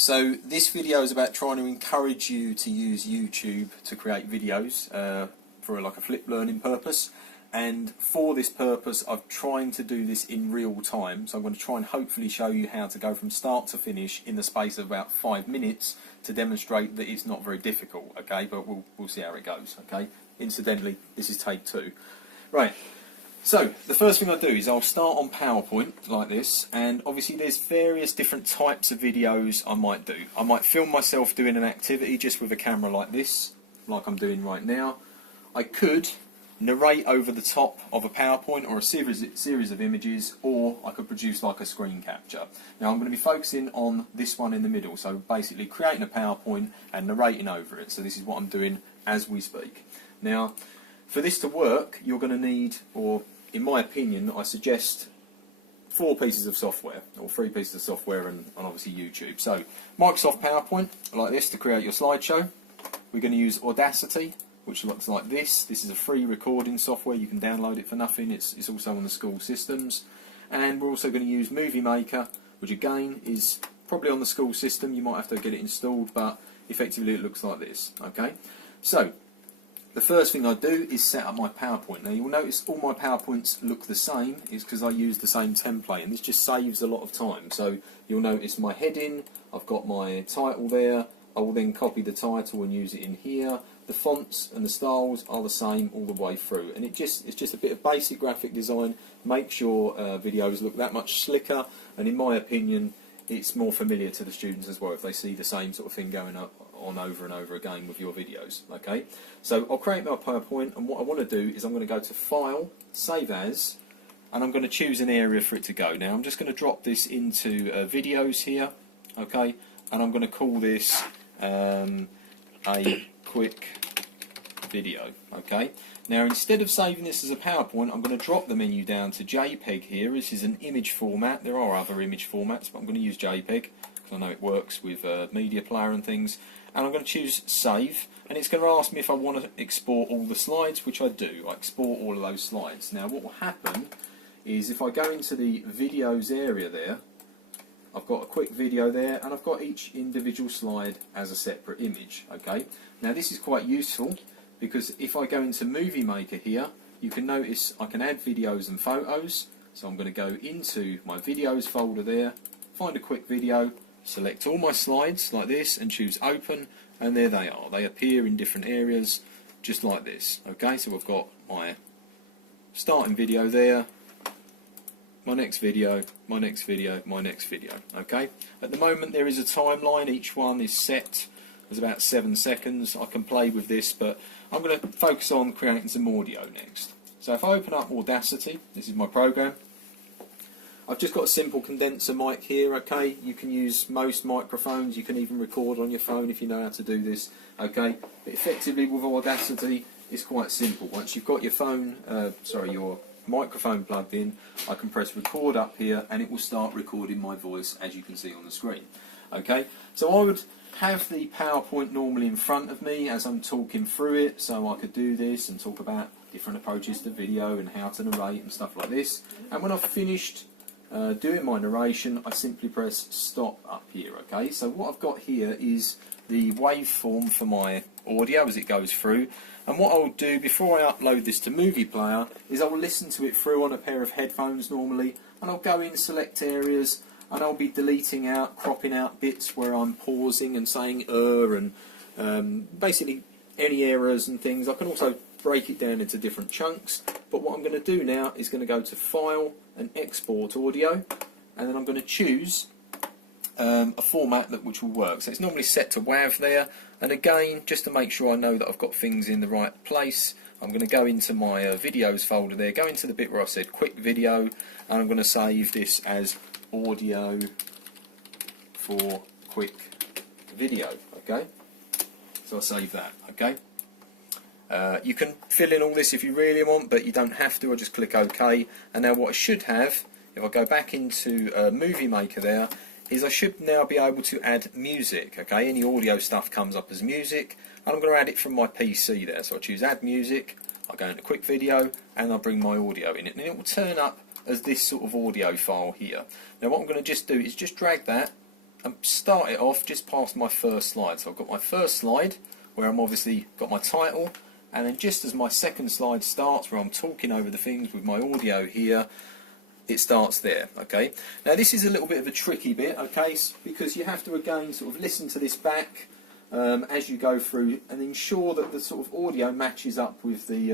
So this video is about trying to encourage you to use YouTube to create videos for like a flip learning purpose, and for this purpose I'm trying to do this in real time. So I'm going to try and hopefully show you how to go from start to finish in the space of about 5 minutes to demonstrate that it's not very difficult, okay, but we'll see how it goes, okay. Incidentally, this is take 2. Right. So, the first thing I do is I'll start on PowerPoint like this, and obviously there's various different types of videos I might do. I might film myself doing an activity just with a camera like this, like I'm doing right now. I could narrate over the top of a PowerPoint or a series of images, or I could produce like a screen capture. Now I'm going to be focusing on this one in the middle, so basically creating a PowerPoint and narrating over it. So this is what I'm doing as we speak. Now, for this to work, you're going to need, or in my opinion, I suggest 4 pieces of software, or 3 pieces of software, and obviously YouTube. So, Microsoft PowerPoint, like this, to create your slideshow. We're going to use Audacity, which looks like this. This is a free recording software. You can download it for nothing. It's also on the school systems. And we're also going to use Movie Maker, which again is probably on the school system. You might have to get it installed, but effectively it looks like this. Okay, so the first thing I do is set up my PowerPoint. Now you'll notice all my PowerPoints look the same, is because I use the same template, and this just saves a lot of time. So you'll notice my heading, I've got my title there. I will then copy the title and use it in here. The fonts and the styles are the same all the way through, and it's just a bit of basic graphic design. Makes your videos look that much slicker, and in my opinion it's more familiar to the students as well if they see the same sort of thing going up on over and over again with your videos. Okay, so I'll create my PowerPoint, and what I want to do is I'm going to go to File, Save As, and I'm going to choose an area for it to go. Now I'm just going to drop this into videos here, okay, and I'm going to call this a quick video. Okay, now instead of saving this as a PowerPoint, I'm going to drop the menu down to JPEG here. This is an image format. There are other image formats, but I'm going to use JPEG because I know it works with media player and things. And I'm going to choose Save, and it's going to ask me if I want to export all the slides, which I do. I export all of those slides. Now what will happen is if I go into the videos area there, I've got a quick video there, and I've got each individual slide as a separate image. Okay, now this is quite useful because if I go into Movie Maker here, you can notice I can add videos and photos. So I'm going to go into my videos folder there, find a quick video, select all my slides like this and choose Open, and there they are. They appear in different areas just like this. Okay, so I've got my starting video there, my next video, my next video, my next video. Okay, at the moment there is a timeline. Each one is set as about 7 seconds. I can play with this, but I'm going to focus on creating some audio next. So if I open up Audacity, this is my program. I've just got a simple condenser mic here. Okay, you can use most microphones. You can even record on your phone if you know how to do this. Okay, but effectively with Audacity it's quite simple. Once you've got your phone, your microphone plugged in, I can press record up here and it will start recording my voice, as you can see on the screen. Okay, so I would have the PowerPoint normally in front of me as I'm talking through it, so I could do this and talk about different approaches to video and how to narrate and stuff like this. And when I've finished doing my narration, I simply press stop up here. Okay, so what I've got here is the waveform for my audio as it goes through, and what I'll do before I upload this to Movie Player is I'll listen to it through on a pair of headphones normally, and I'll go in select areas and I'll be deleting out, cropping out bits where I'm pausing and saying and basically any errors and things. I can also break it down into different chunks, but what I'm going to do now is going to go to File and Export Audio, and then I'm going to choose a format which will work. So it's normally set to WAV there, and again, just to make sure I know that I've got things in the right place, I'm going to go into my videos folder there, go into the bit where I said quick video, and I'm going to save this as audio for quick video. Okay, so I'll save that. Okay, you can fill in all this if you really want, but you don't have to. I just click OK, and now what I should have, if I go back into Movie Maker there, is I should now be able to add music. Okay, any audio stuff comes up as music, and I'm going to add it from my PC there. So I choose Add Music, I go into Quick Video, and I'll bring my audio in it, and it will turn up as this sort of audio file here. Now what I'm going to just do is just drag that start it off just past my first slide. So I've got my first slide where I'm obviously got my title, and then just as my second slide starts, where I'm talking over the things with my audio here, it starts there. Okay, now this is a little bit of a tricky bit, okay, because you have to again sort of listen to this back as you go through and ensure that the sort of audio matches up with the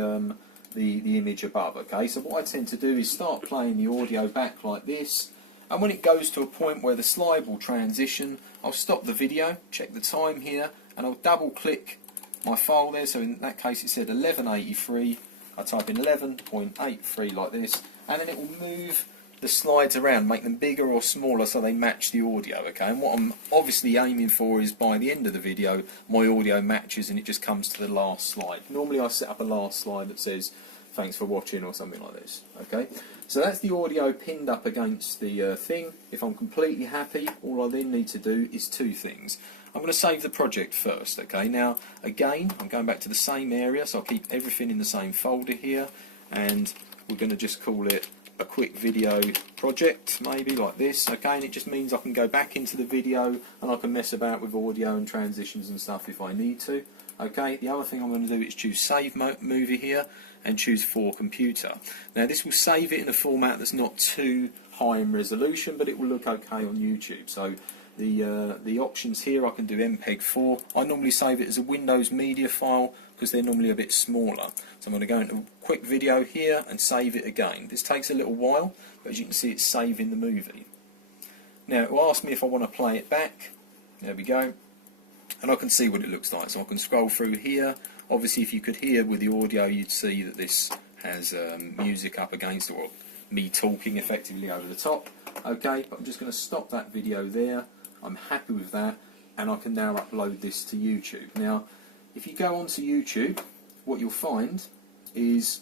image above. Okay, so what I tend to do is start playing the audio back like this, and when it goes to a point where the slide will transition, I'll stop the video, check the time here, and I'll double click my file there. So in that case it said 1183, I type in 11.83 like this, and then it will move the slides around, make them bigger or smaller so they match the audio. Okay, and what I'm obviously aiming for is by the end of the video my audio matches and it just comes to the last slide. Normally I set up a last slide that says thanks for watching or something like this. Okay, so that's the audio pinned up against the thing. If I'm completely happy, all I then need to do is two things. I'm going to save the project first. Okay, now again I'm going back to the same area, so I'll keep everything in the same folder here, and we're going to just call it a quick video project, maybe like this. Okay, and it just means I can go back into the video and I can mess about with audio and transitions and stuff if I need to. Okay, the other thing I'm going to do is choose save movie here and choose for computer. Now this will save it in a format that's not too high in resolution, but it will look okay on YouTube. So the options here, I can do MPEG-4. I normally save it as a Windows media file because they're normally a bit smaller. So I'm going to go into quick video here and save it again. This takes a little while, but as you can see it's saving the movie. Now it will ask me if I want to play it back. There we go. And I can see what it looks like. So I can scroll through here. Obviously if you could hear with the audio you'd see that this has music up against it, or me talking effectively over the top. Okay, but I'm just going to stop that video there. I'm happy with that, and I can now upload this to YouTube. Now if you go onto YouTube, what you'll find is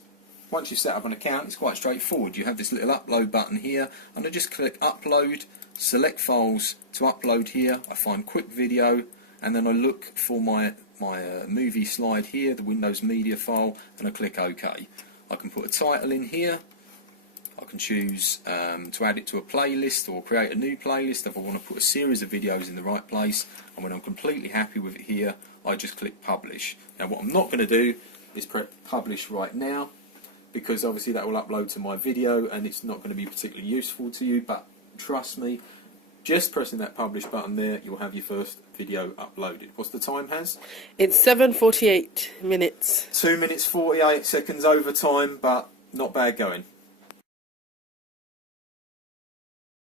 once you've set up an account, it's quite straightforward. You have this little upload button here, and I just click upload, select files to upload here. I find quick video, and then I look for my movie slide here, the Windows media file, and I click OK. I can put a title in here. I can choose to add it to a playlist or create a new playlist if I want to put a series of videos in the right place. And when I'm completely happy with it here, I just click publish. Now what I'm not going to do is press publish right now, because obviously that will upload to my video and it's not going to be particularly useful to you, but trust me, just pressing that publish button there, you'll have your first video uploaded. What's the time, Has? It's 7:48 minutes. 2 minutes 48 seconds over time, but not bad going.